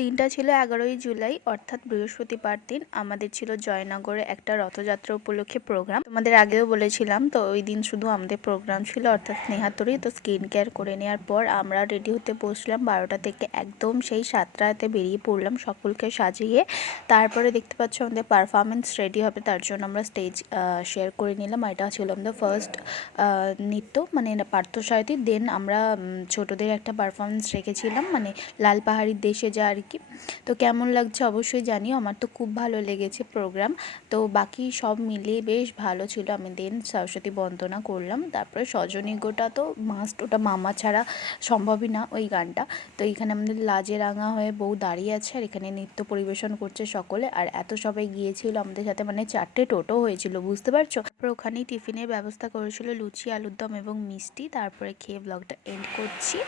দিনটা ছিল 11ই জুলাই অর্থাৎ বৃহস্পতিবার দিন। আমাদের ছিল জয়নগরে একটা রথযাত্রা উপলক্ষে প্রোগ্রাম। তোমাদের আগেও বলেছিলাম, তো ওই দিন শুধু আমাদের প্রোগ্রাম ছিল অর্থাৎ স্নেহাতরি। তো স্কিন কেয়ার করে নেওয়ার পর আমরা রেডি হতে বসলাম 12টা থেকে, একদম সেই 7টাতে বেরিয়ে পড়লাম সকলকে সাজিয়ে। তারপরে দেখতে পাচ্ছ আমাদের পারফরমেন্স রেডি হবে, তার জন্য আমরা স্টেজ শেয়ার করে নিলাম। এটা ছিল আমাদের ফার্স্ট নৃত্য, মানে পার্থসারথী। দেন আমরা ছোটদের একটা পারফরমেন্স রেখেছিলাম, মানে লাল পাহাড়ির দেশে যা আর কি। তো কেমন লাগছে অবশ্যই জানিও, আমার তো খুব ভালো লেগেছে প্রোগ্রাম। তো বাকি সব মিলিয়ে বেশ ভালো ছিল। আমি দেন সরস্বতী বন্দনা করলাম, তারপরে সজনীগোটা তো মাস্ট, ওটা মামা ছাড়া সম্ভবই না ওই গানটা। তো এখানে আমাদের লাজে রাঙা হয়ে বউ দাঁড়িয়ে আছে, আর এখানে নৃত্য পরিবেশন করছে সকলে। আর এত সবাই গিয়েছিল আমাদের সাথে, মানে 4টে টোটো হয়েছিল, বুঝতে পারছো। তারপর ওখানেই টিফিনের ব্যবস্থা করেছিল, লুচি, আলুর দম এবং মিষ্টি। তারপরে খেয়ে ব্লগটা এন্ড করছি।